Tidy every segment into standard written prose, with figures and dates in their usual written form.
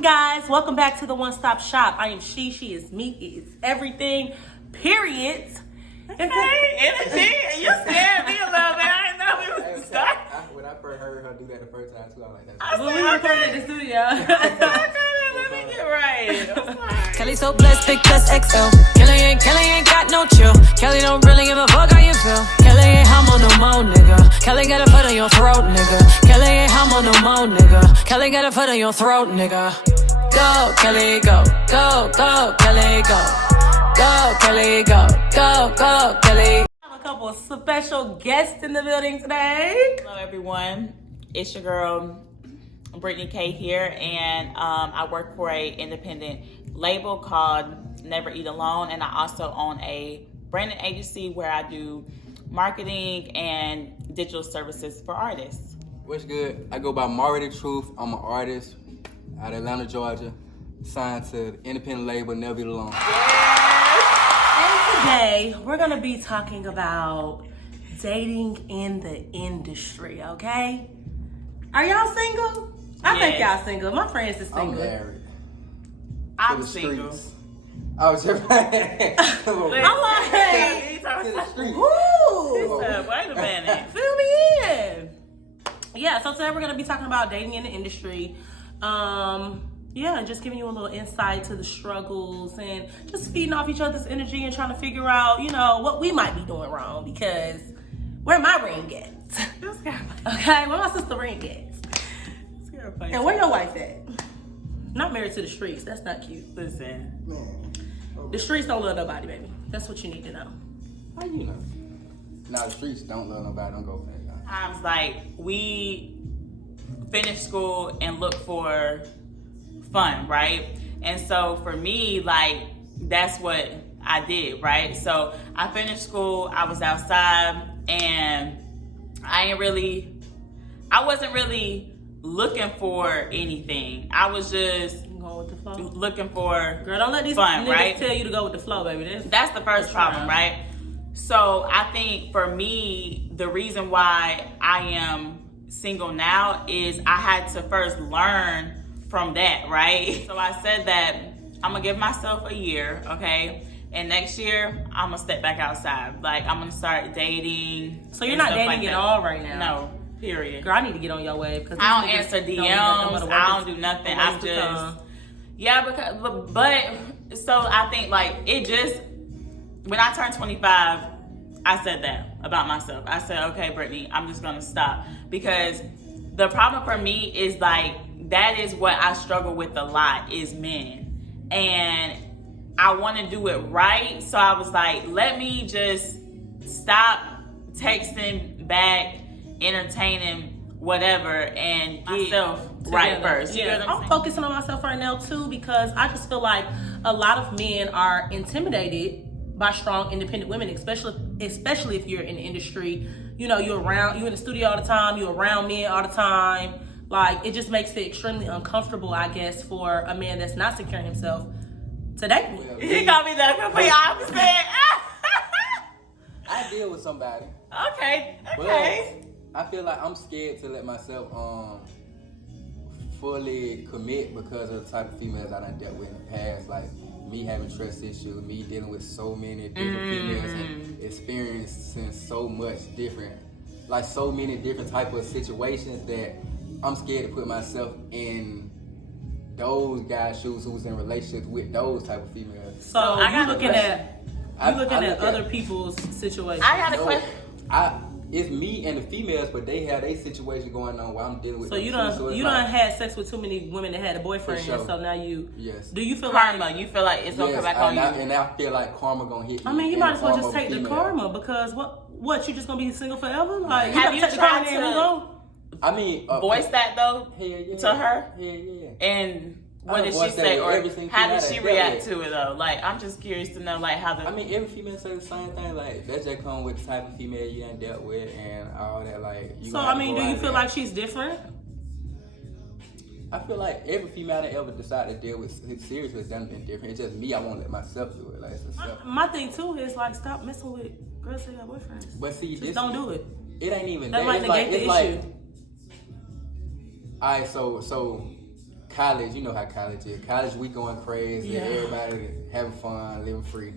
Hi guys, welcome back to the One Stop Shop. I am she is me, it is everything, period. Hey, energy, you scared me a little bit. I didn't know we was start. When I first heard her do that the first time too, I was like, that's I When we recorded in the studio. let me get right. Kelly so blessed, big plus XL. Kelly ain't got no chill. Kelly don't really give a fuck how you feel. Kelly ain't humble no more, nigga. Kelly got a foot on your throat, nigga. Kelly ain't humble no more, nigga. Kelly got a foot on your throat, nigga. Go, Kelly, go. Go, go, Kelly, go. Go, Kelly, go. Go, go, Kelly. I have a couple of special guests in the building today. Hello, everyone. It's your girl, Brittney K here, and I work for a independent label called Never Eat Alone, and I also own a branding agency where I do marketing and digital services for artists. What's good? I go by MARÉ the Truth. I'm an artist out of Atlanta, Georgia, signed to the independent label Never Eat Alone. And today, we're going to be talking about dating in the industry, okay? Are y'all single? I think y'all single. My friends is I'm single. married. I'm the single. streets. I was just I'm like, to the streets. woo! Wait a minute. Fill me in. Yeah, so today we're going to be talking about dating in the industry. And just giving you a little insight to the struggles and just feeding off each other's energy and trying to figure out, what we might be doing wrong, because where my ring at? Okay, where my sister ring at? And where your wife at? Not married to the streets. That's not cute. Listen. Man. The streets don't love nobody, baby. That's what you need to know. How you know? Nah, the streets don't love nobody. Don't go for that guy. Times like we finish school and look for fun, right? And so for me, like, that's what I did, right? So I finished school, I was outside, and I wasn't really looking for anything. I was just Go with the flow. looking for Girl, don't let these fun, niggas right? tell you to go with the flow, baby. That's the first problem, right. right? So I think for me, the reason why I am single now is I had to first learn from that, right? So I said that I'm gonna give myself a year, okay? And next year, I'm gonna step back outside. Like, I'm gonna start dating. So you're not dating at all right now? No, period. Girl, I need to get on your wave. Cause I don't answer DMs. I don't do nothing. I'm just, but so I think like it just, when I turned 25, I said that about myself. I said, okay, Brittney, I'm just gonna stop, because the problem for me is like, that is what I struggle with a lot, is men. And I want to do it right. So I was like, let me just stop texting back, entertaining whatever, and get myself right first. You know what I'm focusing on myself right now too, because I just feel like a lot of men are intimidated by strong, independent women, especially if you're in the industry. You're in the studio all the time, you're around men all the time. Like, it just makes it extremely uncomfortable, I guess, for a man that's not securing himself to date me. He got me the complete opposite. I deal with somebody. Okay. But I feel like I'm scared to let myself fully commit because of the type of females I done dealt with in the past. Like, me having trust issues, me dealing with so many different females and experiencing so much different, like so many different type of situations, that I'm scared to put myself in those guys' shoes who was in relationships with those type of females. So you looking at other people's situations. I got a question. It's me and the females, but they have their situation going on while I'm dealing with. So you done had sex with too many women that had a boyfriend, sure. and so now you. Yes. Do you feel Karma. like You feel like it's gonna come back on you. And I feel like karma gonna hit me. I mean, you might as well just take the female. karma, because what you just gonna be single forever? Like, Have you you gotta take the karma tried and to- move on. I mean, Voice that though to her, Yeah. and what did she voiced that say, with or every single how did female she I react dealt to it though? Like, I'm just curious to know, like, how the. I mean, every female say the same thing. Like, that just come with the type of female you done dealt with and all that. Like, So I mean, do you feel like she's different? I feel like every female that ever decided to deal with seriously has done been different. It's just me. I won't let myself do it. Like, it's self. My thing too is like, stop messing with girls that got boyfriends. But see, Just don't do it. It ain't even That that. might It's like, negate the it's issue. like, all right, so college, you know how college is. College, we going crazy. Yeah. Everybody having fun, living free.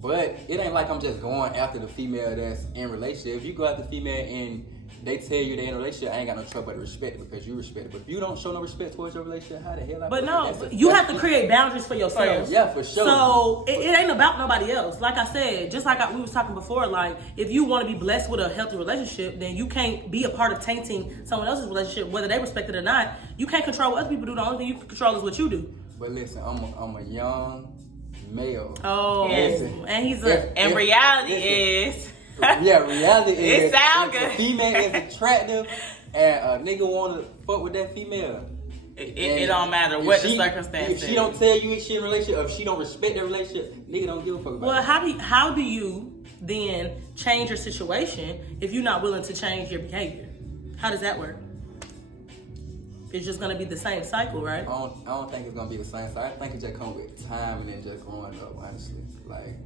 But it ain't like I'm just going after the female that's in relationship. If you go after the female and they tell you they in a relationship, I ain't got no trouble but to respect it because you respect it. But if you don't show no respect towards your relationship, how the hell I But no, you have to create boundaries for yourself. Yeah, for sure. So it ain't about nobody else. Like I said, just like we was talking before, like if you want to be blessed with a healthy relationship, then you can't be a part of tainting someone else's relationship, whether they respect it or not. You can't control what other people do. The only thing you can control is what you do. But listen, I'm a young male. Oh, Yes. and he's reality is. Yeah, reality is. It sound if good. a female is attractive and a nigga want to fuck with that female. It don't matter what the circumstance If she don't tell you she in a relationship, or if she don't respect the relationship, nigga don't give a fuck about Well, it. how do you then change your situation if you're not willing to change your behavior? How does that work? It's just gonna be the same cycle, right? I don't think it's gonna be the same. So I think it just comes with time and then just growing up, honestly. Like,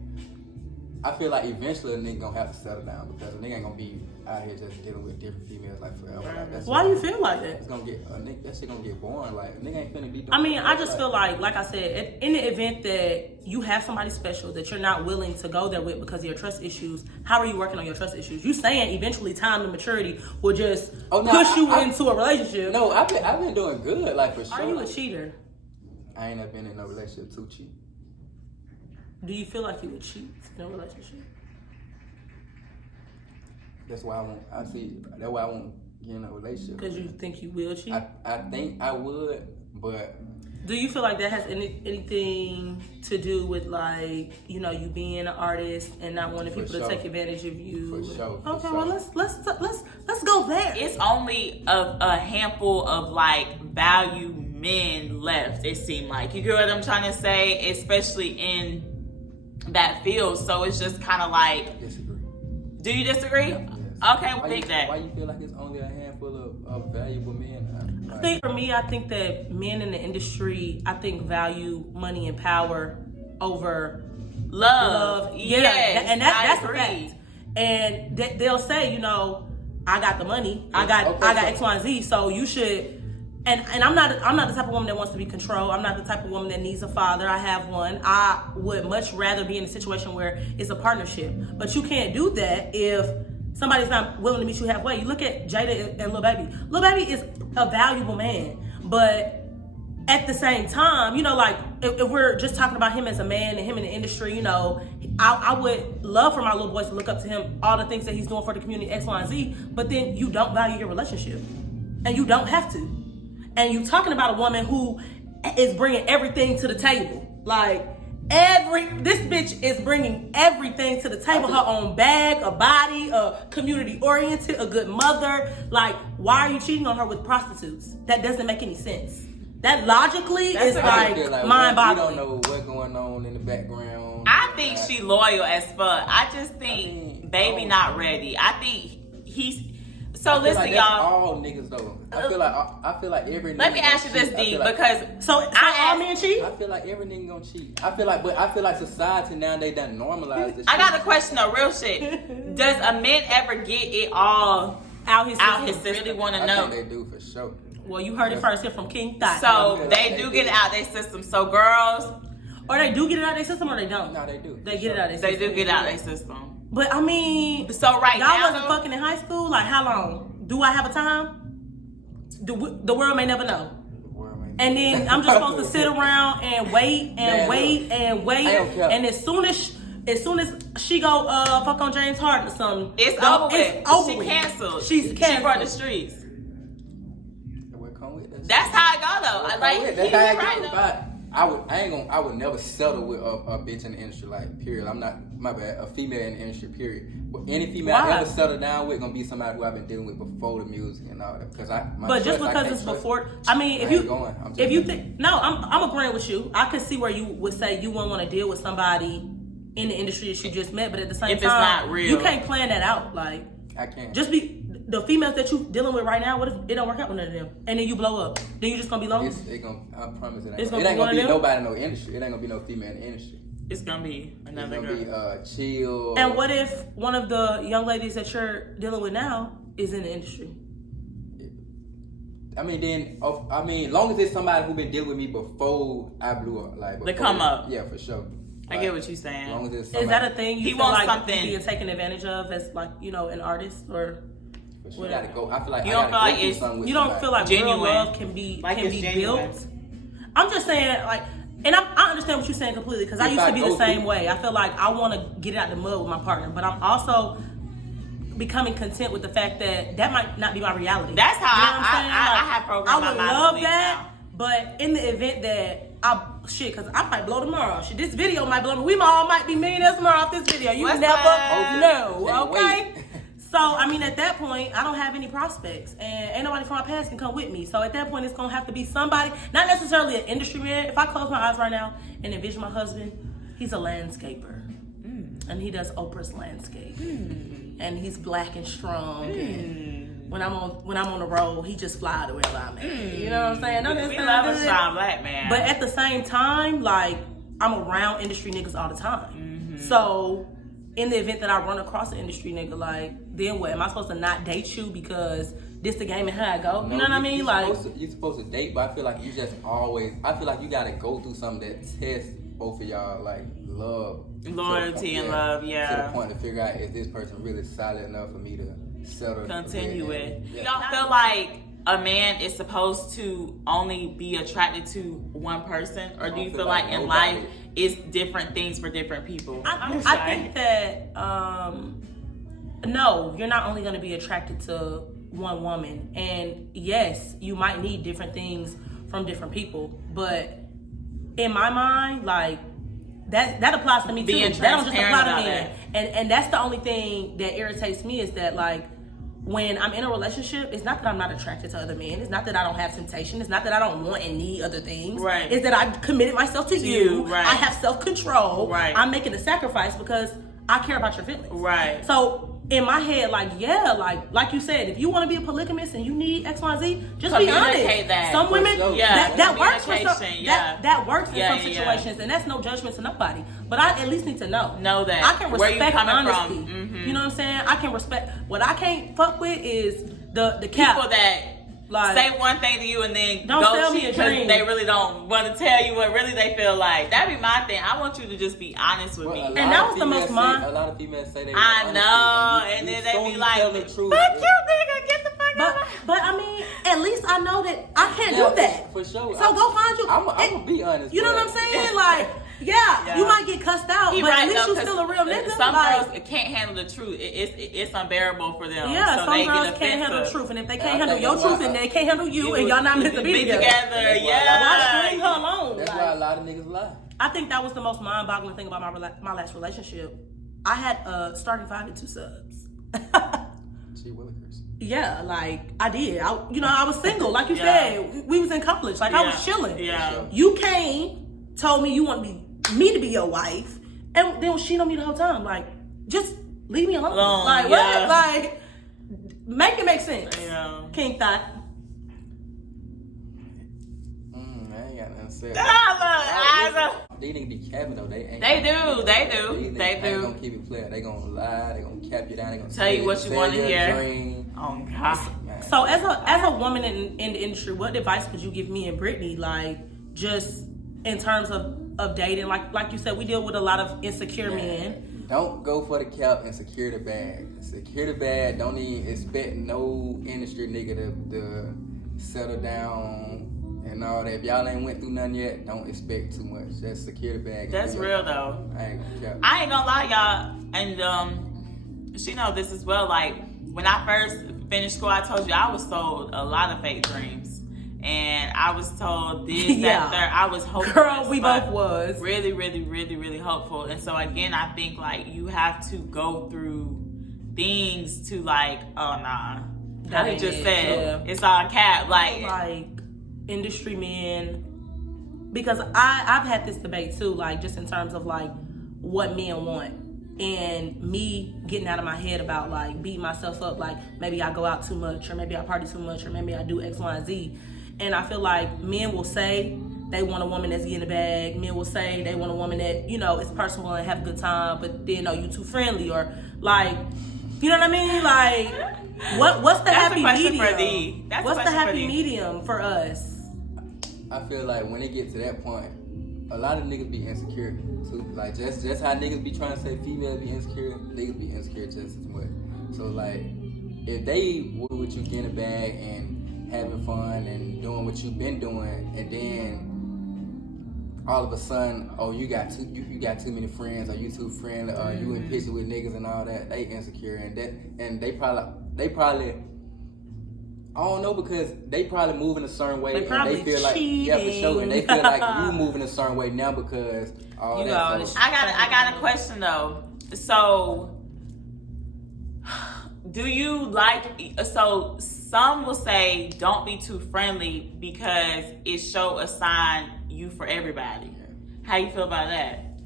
I feel like eventually a nigga gonna have to settle down because a nigga ain't gonna be out here just dealing with different females like forever. Like, that's Why do you feel like that? It's gonna get that shit gonna get boring. Like, a nigga ain't finna be doing I mean, I just like, feel like I said, in the event that you have somebody special that you're not willing to go there with because of your trust issues, how are you working on your trust issues? You saying eventually time and maturity will just push you into a relationship. No, I've been doing good, like for sure. Are you a cheater? I ain't never been in no relationship too cheap. Do you feel like you would cheat in a relationship? That's why I won't get in a relationship. Because you think you will cheat? I think I would, but Do you feel like that has anything to do with, like, you know, you being an artist and not wanting people to take advantage of you? For sure. Okay, well let's go there. It's only a handful of like value men left. It seemed like, you get what I'm trying to say, especially in that field. So it's just kind of like, disagree. Do you disagree? Yes. Okay, we'll think that. Why you feel like it's only a handful of valuable men? I think for me, I think that men in the industry, I think value money and power over love. Yeah, Yes, and that's the agree. fact. And they'll say, you know, I got the money, I got X, Y, and Z, so you should. And I'm not the type of woman that wants to be controlled. I'm not the type of woman that needs a father. I have one. I would much rather be in a situation where it's a partnership. But you can't do that if somebody's not willing to meet you halfway. You look at Jada and Lil Baby. Lil Baby is a valuable man, but at the same time, you know, like if we're just talking about him as a man and him in the industry, you know, I would love for my little boys to look up to him, all the things that he's doing for the community, X, Y, and Z. But then you don't value your relationship, and you don't have to. And you talking about a woman who is bringing everything to the table. Like, this bitch is bringing everything to the table. Her own bag, a body, a community oriented, a good mother. Like, why are you cheating on her with prostitutes? That doesn't make any sense. That logically is like mind-boggling. We don't know what's going on in the background. I think she loyal as fuck. I just think Baby not ready. I think he's. So listen, like y'all. All niggas though. I feel like every. Let nigga me ask you gonna this, cheat. D, Like, because So all men cheat? I feel like every nigga gonna cheat. I feel like society now they done normalized this. I got a question though, real shit. Does a man ever get it all Out his system. Really want to I know. think they do for sure. Well, you heard it first here from King Thot. So they do get it out their system. So girls, or they do get it out of their system, or they don't. No, they do. They get it out of their they system. do get out their system. But I mean, So right y'all now, wasn't fucking in high school. Like, how long? Do I have a time? The world may never know. And then I'm just supposed to sit around and wait and wait and wait. And as soon as she go fuck on James Harden or something, it's over with. She with. canceled. She's canceled. She brought the streets. That's how it go though. Like That's he how it right goes. though. I would never settle with a bitch in the industry, like, period. I'm not, my bad, a female in the industry, period. But any female I ever settle down with gonna be somebody who I've been dealing with before the music and all that. Because just because it's before, I mean, if you think, no, I'm agreeing with you. I could see where you would say you wouldn't want to deal with somebody in the industry that you just met, but at the same time, it's not real, you can't plan that out. Like, I can't. Just be the females that you dealing with right now. What if it don't work out with none of them, and then you blow up? Then you just gonna be lonely. I promise it It's ain't gonna be nobody in no industry. It ain't gonna be no female in the industry. It's gonna be another It's girl. gonna be chill. And what if one of the young ladies that you're dealing with now is in the industry? long as it's somebody who been dealing with me before I blew up, like they come up. Yeah, for sure. I get what you're saying. As long as it's Is that a thing? He wants something being taken advantage of as like an artist or? You gotta go. I feel like you don't feel like it's you don't feel like genuine. real love can be built. I'm just saying like. And I understand what you're saying completely because I used to be the same way. I feel like I want to get out the mud with my partner, but I'm also becoming content with the fact that might not be my reality. That's how I have programs. I would love that, but in the event that because I might blow tomorrow. This video might blow me. We all might be millionaires tomorrow off this video. You never know, okay? So, I mean, at that point, I don't have any prospects. And ain't nobody from my past can come with me. So, at that point, it's going to have to be somebody, not necessarily an industry man. If I close my eyes right now and envision my husband, he's a landscaper. And he does Oprah's landscape. And he's black and strong. And when I'm on the road, he just fly to wherever I'm at. You know what I'm saying? No, we love a strong black man. But at the same time, like, I'm around industry niggas all the time. So... in the event that I run across an industry nigga, like, then what? Am I supposed to not date you because this the game and how I go? You know what I mean? You're supposed to date, but I feel like you just always, I feel like you gotta go through something that tests both of y'all, like, love. Loyalty and love, yeah. To the point to figure out, is this person really solid enough for me to settle? Continue with. Yeah. Y'all feel like a man is supposed to only be attracted to one person, or do you feel like in life it's different things for different people? I think that no, you're not only going to be attracted to one woman, and yes, you might need different things from different people, but in my mind, like that applies to me too. That don't just apply to men, and that's the only thing that irritates me is that like. When I'm in a relationship, it's not that I'm not attracted to other men. It's not that I don't have temptation. It's not that I don't want and need other things. Right. It's that I've committed myself to you. Right. I have self-control. Right. I'm making a sacrifice because I care about your feelings. Right. So in my head, like, yeah, like you said, if you want to be a polygamist and you need X, Y, Z, just be honest. That. Some women, that works for some, that works in some situations, and that's no judgment to nobody. But I at least need to know. Know that. I can respect honesty. Mm-hmm. You know what I'm saying? I can respect. What I can't fuck with is the cap. People that like, say one thing to you and then don't go tell me a dream. They really don't want to tell you what really they feel like. That'd be my thing. I want you to just be honest with me. And that was the most a lot of females say they I know, and then they be like, fuck you, nigga, get the fuck out. But I mean, at least I know that I can't do that. For sure. So go find you. I'm gonna be honest. You know what I'm saying? Like, yeah, you might get cussed out, but at least you still a real nigga. Some girls can't handle the truth. It's unbearable for them. Yeah, so some girls can't handle the truth, and if they can't handle your truth, and they can't handle you, and y'all not meant to be together. Yeah, why string her alone? That's why a lot of niggas lie. I think that was the most mind-boggling thing about my last relationship. I had a starting 5 and 2 subs. Gee willikers. Yeah, like I did. I was single, like you said. We was in college, like I was chilling. Yeah. You came, told me you want me to be your wife, and then was cheating on me the whole time. Like, just leave me alone. Like what? Like, make it make sense. Yeah. King Thought. I ain't got nothing to say. These niggas be capping though. They do. They ain't gonna keep it playing. They gonna lie. They gonna cap you down. They gonna tell you what you want to hear. Dream. Oh God. Man. So as a woman in the industry, what advice would you give me and Brittney? Like, just in terms of dating, like you said, we deal with a lot of insecure men. Don't go for the cap and secure the bag. Secure the bag. Don't even expect no industry nigga to settle down and all that. If y'all ain't went through nothing yet, don't expect too much. Just secure the bag. That's real though. I ain't gonna cap. I ain't gonna lie, y'all, and she know this as well. Like when I first finished school, I told you I was sold a lot of fake dreams. And I was told this, that, third. I was hopeful. Girl, we both was. Really, really, really, really hopeful. And so again, I think like you have to go through things to like, oh nah. How they just said, it's all cap. Like industry men, because I've had this debate too, like just in terms of like what men want. And me getting out of my head about like beating myself up, like maybe I go out too much, or maybe I party too much, or maybe I do X, Y, and Z. And I feel like men will say they want a woman that's getting the bag. Men will say they want a woman that, is personal and have a good time, but then, you too friendly, or like, you know what I mean? Like, What's the That's happy a question medium? for thee. That's a What's the question for happy thee. medium for us? I feel like when it get to that point, a lot of niggas be insecure too. Like just how niggas be trying to say females be insecure, niggas be insecure just as much. So like, if they were with you getting a bag and having fun and doing what you've been doing, and then all of a sudden, oh, you got too many friends, or you too friendly, or you in pictures with niggas and all that, they insecure, and they probably I don't know, because they probably move in a certain way, They and they feel like, yeah, for sure, and they feel like you move in a certain way now because all You that. got all So, this I got a question though. So, do you like? So some will say don't be too friendly because it show a sign you for everybody. How you feel about that?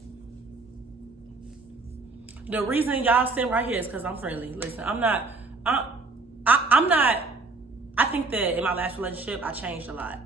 The reason y'all sitting right here is because I'm friendly. Listen, I'm not. I think that in my last relationship, I changed a lot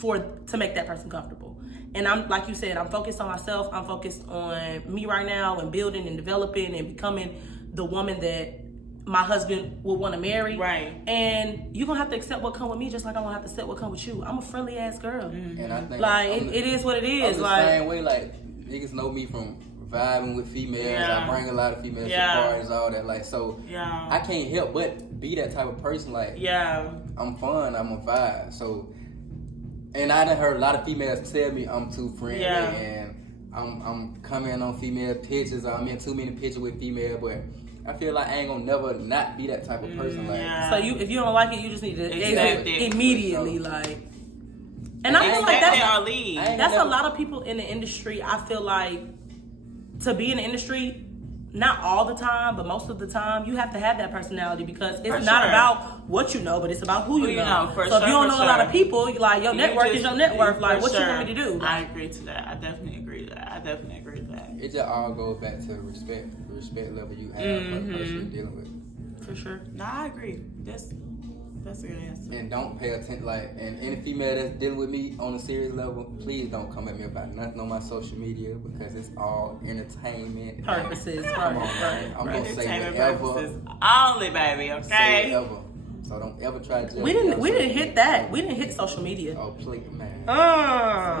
to make that person comfortable. And I'm, like you said, I'm focused on myself. I'm focused on me right now and building and developing and becoming the woman that my husband will want to marry. Right. And you're going to have to accept what come with me just like I'm going to have to accept what come with you. I'm a friendly ass girl. and I think Like, it is what it is. I'm the Like, same way. Like, niggas know me from vibing with females. Yeah. I bring a lot of females Yeah. to parties, all that. Like, so Yeah. I can't help but be that type of person. Like, Yeah. I'm fun. I'm a vibe. So, and I done heard a lot of females tell me I'm too friendly, Yeah. and I'm coming on female pictures, or I'm in too many pictures with female, but I feel like I ain't gonna never not be that type of person. Like, Yeah. so if you don't like it, you just need to Accept exit it. immediately. Like, and I feel like Accept it that's or leave. I ain't That's never- a lot of people in the industry. I feel like to be in the industry, not all the time, but most of the time, you have to have that personality because it's For not sure. about what you know, but it's about who you know. For so if sure, you don't for know a lot of sure. people, like your You network is just- your net worth. Like, for what you sure. want me to do? I agree to that. I definitely agree to that. it just all goes back to respect, the respect level you have for the person you're dealing with. For sure. No, I agree. That's a good answer. And don't pay attention, like, and any female that's dealing with me on a serious level, please don't come at me about nothing on my social media, because it's all entertainment Purposes. Come on, Right. man. I'm gonna say Entertainment whatever. purposes only, baby. Say Okay. whatever. So don't ever try to judge We me didn't. on We didn't social hit that. We didn't hit social media. Oh, please, man.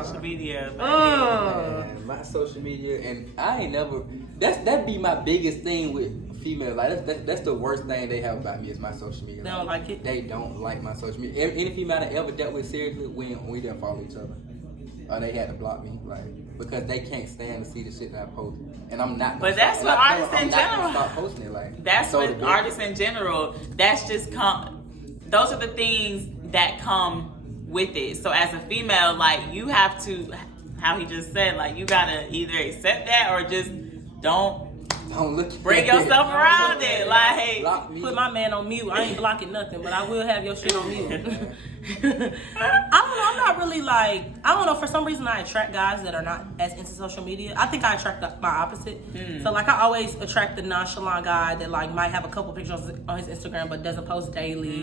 Social media, baby. Man, my social media, and I ain't never. That be my biggest thing with females. Like that's the worst thing they have about me is my social media. They don't like it? They don't like my social media. Any female I ever dealt with seriously, we didn't follow each other, or they had to block me, like, because they can't stand to see the shit that I post, and I'm not. But that's what artists in I'm not general- gonna stop posting it. Like That's so what the- artists in general. That's just those are the things that come with it. So as a female, like, you have to, how he just said, like, you gotta either accept that or just don't look. bring yourself around it. Like, Block me. Put my man on mute. I ain't blocking nothing, but I will have your shit on mute. I don't know. I'm not really like, I don't know. For some reason, I attract guys that are not as into social media. I think I attract my opposite. So like, I always attract the nonchalant guy that like might have a couple pictures on his Instagram but doesn't post daily.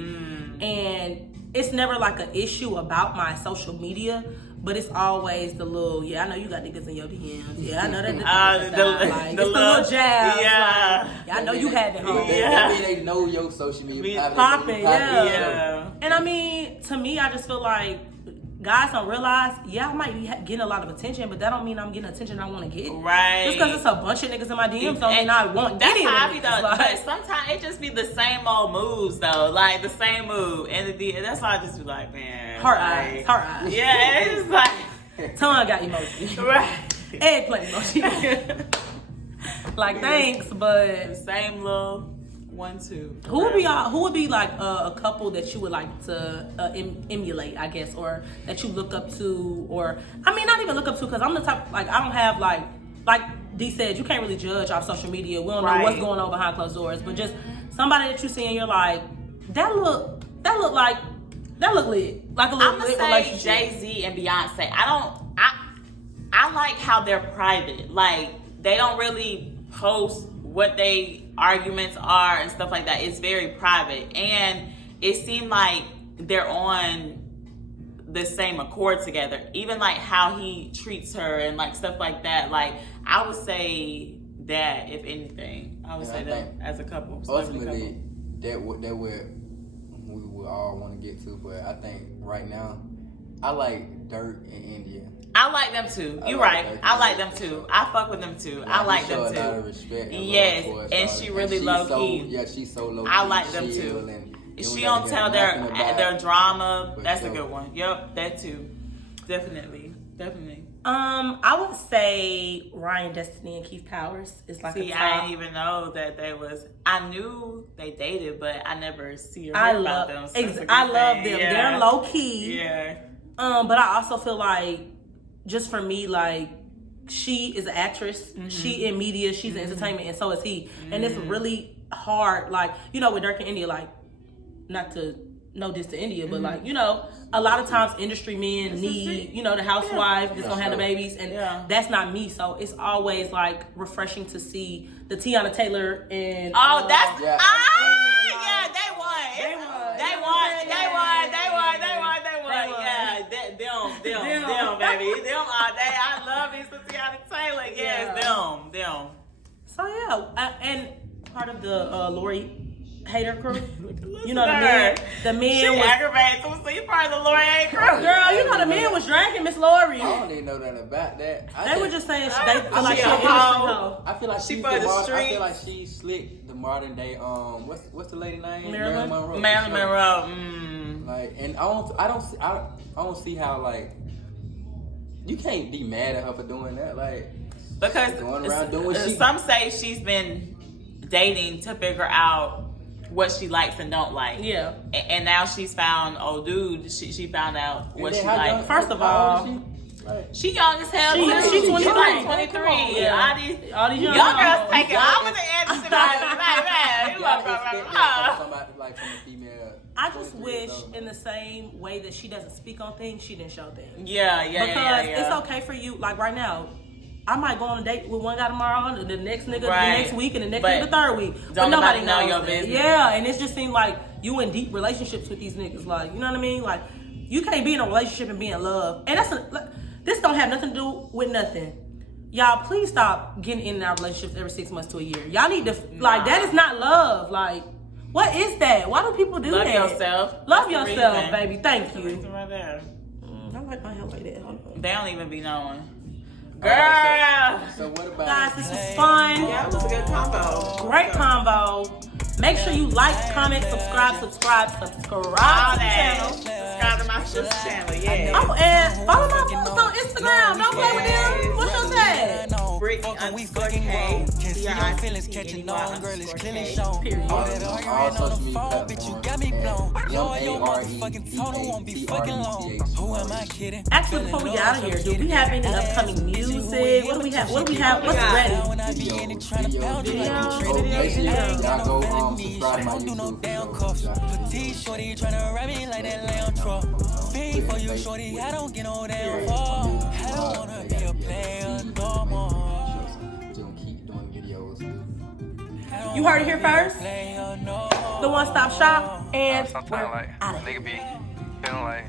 And it's never like an issue about my social media. But it's always the little, yeah, I know you got niggas in your DMs. Yeah, I know that. Like, it's the little jabs. Yeah. Like, yeah, I know you have it home. They know your social media. Popping, yeah. Yeah. And I mean, to me, I just feel like guys don't realize, yeah, I might be getting a lot of attention, but that don't mean I'm getting attention I want to get. Right. Just because it's a bunch of niggas in my DMs don't mean I want That's any how I of be it. though. Like, But sometimes it just be the same old moves though, like the same move, and that's why I just be like, man, heart like, eyes. Yeah, it's like Tongue got emoji. right. Eggplant emoji. Like, thanks, The but same little 1-2. who would be like a couple that you would like to emulate, I guess, or that you look up to, or I mean, not even look up to, because I'm the type, like, I don't have like D said, you can't really judge off social media. We don't know what's going on behind closed doors, but just somebody that you see and you're like, that look lit, like a little I'm lit gonna say relationship. Jay-Z and Beyonce. I like how they're private. Like, they don't really post what they arguments are and stuff like that. It's very private, and it seemed like they're on the same accord together. Even like how he treats her and like stuff like that. Like, I would say that, if anything, I would say that as a couple. Ultimately, that what we would all want to get to. But I think right now, I like Dirk and India. I like them too. You're right. I like them too. I fuck with them too. I like them too. A lot of respect. Yes, and she really low key. Yeah, she's so low key. I like them too. She don't tell their drama. That's a good one. Yep, that too. Definitely. I would say Ryan Destiny and Keith Powers is like a top. I didn't even know that they was. I knew they dated, but I never see or heard about them. So I love them. Yeah. They're low key. Yeah. But I also feel like, just for me, like, she is an actress. Mm-hmm. She in media. She's in entertainment, and so is he. Mm-hmm. And it's really hard. Like, you know, with Dirk and India, like, not to no diss to India, but like, you know, a lot of times industry men need, you know, the housewife that's gonna have the babies, and that's not me. So it's always like refreshing to see the Tiana Taylor and that's they won. Them, baby. Them all day. I love me some Tiana Taylor. Yes, them. So and part of the Lori hater crew. You know, the men she was aggravated. So you part of the Lori hater crew. Girl, you know the men was dragging Miss Lori. I don't even know nothing about that. They were just saying they feel like she I feel like she for the streets. I feel like she slick the modern day. What's the lady name? Marilyn Monroe. Marilyn Monroe. Like, and I don't see how, like, you can't be mad at her for doing that. Like, because going around doing some say she's been dating to figure out what she likes and don't like. Yeah. And now she's found, she found out what she likes. First of all, she young as hell. She's 23. Yeah. All these young girls taking all of the answers. I just wish, in the same way that she doesn't speak on things, she didn't show things. Yeah. Because it's okay for you, like right now, I might go on a date with one guy tomorrow, and the next nigga the next week, and the next nigga the third week. Don't nobody know your business. Yeah, and it just seems like you in deep relationships with these niggas. Like, you know what I mean? Like, you can't be in a relationship and be in love. And this don't have nothing to do with nothing. Y'all, please stop getting in and out of relationships every 6 months to a year. Y'all need to, like, that is not love. Like, what is that? Why do people do Love that? Yourself. Love yourself, baby. Thank you. Right there. I like my hair like that. They don't even be knowing. Girl! So what about... Guys, this was fun. Yeah, it was a good combo. Great combo. Make sure you like, comment, subscribe to the channel. Subscribe to my sister's channel, yeah. Oh, and follow my folks on Instagram. Don't play with them. What's your tag? BRITTNEY_K. Feelings catching on, girl, it's clearly shown. All social media bitch, you got me blown. Know your motherfucking total won't be fucking long. Who am I kidding? Actually, before we get out of here, do we have any upcoming music? What do we have? What's ready? Make sure y'all go subscribe to my Don't do no YouTube. damn cuffs. Petite shorty tryna rap me like that lamb truck. Fiend for you, shorty, I don't get no damn fall. I don't wanna be a player no more. You heard it here first. The One Stop Shop, and sometimes like nigga be feeling like